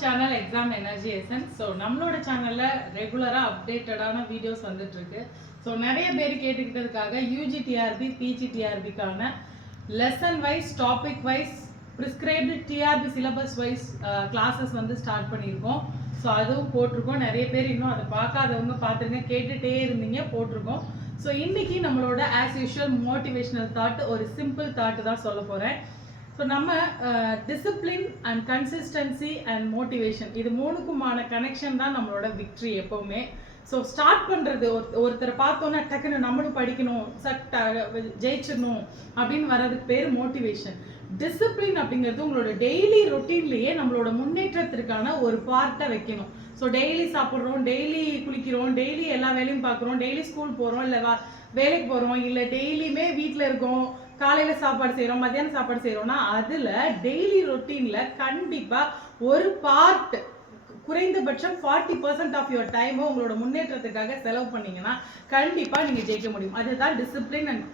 channel Exam Energy Essence. So நம்மளோட சேனல்ல ரெகுலரா அப்டேட்டடான வீடியோஸ் வந்துட்டு இருக்கு. ஸோ நிறைய பேர் கேட்டுக்கிட்டதுக்காக யூஜி டிஆர்பி பிஜி டிஆர்பிக்கான lesson wise topic wise prescribed TRB syllabus wise classes வந்து ஸ்டார்ட் பண்ணியிருக்கோம். ஸோ அதுவும் போட்டிருக்கோம். நிறைய பேர் இன்னும் அதை பார்க்காதவங்க பார்த்துருங்க, கேட்டுகிட்டே இருந்தீங்க, போட்டிருக்கோம். ஸோ இன்னைக்கு நம்மளோட ஆஸ் யூஷுவல் மோட்டிவேஷனல் தாட், ஒரு சிம்பிள் தாட் தான் சொல்ல போகிறேன். ஸோ நம்ம discipline and consistency and motivation இது மூணுக்குமான கனெக்ஷன் தான் நம்மளோட விக்ட்ரி எப்போவுமே. ஸோ ஸ்டார்ட் பண்ணுறது ஒருத்தரை பார்த்தோன்னா டக்குன்னு நம்மளும் படிக்கணும், ஜெயிச்சிடணும் அப்படின்னு வர்றதுக்கு பேர் மோட்டிவேஷன். டிசிப்ளின் அப்படிங்கிறது உங்களோட டெய்லி ரொட்டீன்லேயே நம்மளோட முன்னேற்றத்திற்கான ஒரு பார்ட்டை வைக்கணும். ஸோ டெய்லி சாப்பிட்றோம், டெய்லி குளிக்கிறோம், டெய்லி எல்லா வேலையும் பார்க்குறோம், டெய்லி ஸ்கூல் போகிறோம், இல்லை வேலைக்கு போகிறோம், இல்லை டெய்லியுமே வீட்டில் இருக்கோம், காலையில் சாப்பாடு செய்கிறோம், மத்தியானம் சாப்பாடு செய்கிறோம்னா அதில் டெய்லி ரொட்டீனில் கண்டிப்பாக ஒரு பார்ட் குறைந்தபட்சம் 40% ஆஃப் யுவர் டைமை உங்களோட முன்னேற்றத்துக்காக செலவு பண்ணீங்கன்னா கண்டிப்பாக நீங்கள் ஜெயிக்க முடியும். அதுதான் டிசிப்ளின். அண்ட்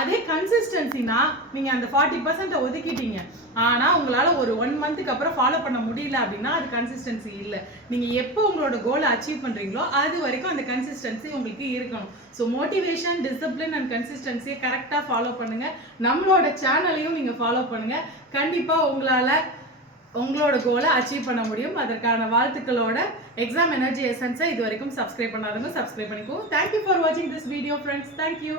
அதே கன்சிஸ்டன்சினா நீங்கள் அந்த 40% ஒதுக்கிட்டீங்க, ஆனால் உங்களால் ஒரு 1 மந்த்துக்கு அப்புறம் ஃபாலோ பண்ண முடியல அப்படின்னா அது கன்சிஸ்டன்சி இல்லை. நீங்கள் எப்போ உங்களோட கோலை அச்சீவ் பண்ணுறீங்களோ அது வரைக்கும் அந்த கன்சிஸ்டன்சி உங்களுக்கு இருக்கணும். ஸோ மோட்டிவேஷன், டிசிப்ளின் அண்ட் கன்சிஸ்டன்சியை கரெக்டாக ஃபாலோ பண்ணுங்கள். நம்மளோட சேனலையும் நீங்கள் ஃபாலோ பண்ணுங்கள். கண்டிப்பாக உங்களால் உங்களோட கோலை அச்சீவ் பண்ண முடியும். அதற்கான வாழ்த்துக்களோட எக்ஸாம் எனர்ஜி எசன்ஸை இது வரைக்கும் சப்ஸ்கிரைப் பண்ணாதவங்க சப்ஸ்கிரைப் பண்ணிக்கோ. தேங்க்யூ ஃபார் வாட்சிங் திஸ் வீடியோ ஃப்ரெண்ட்ஸ். தேங்க்யூ.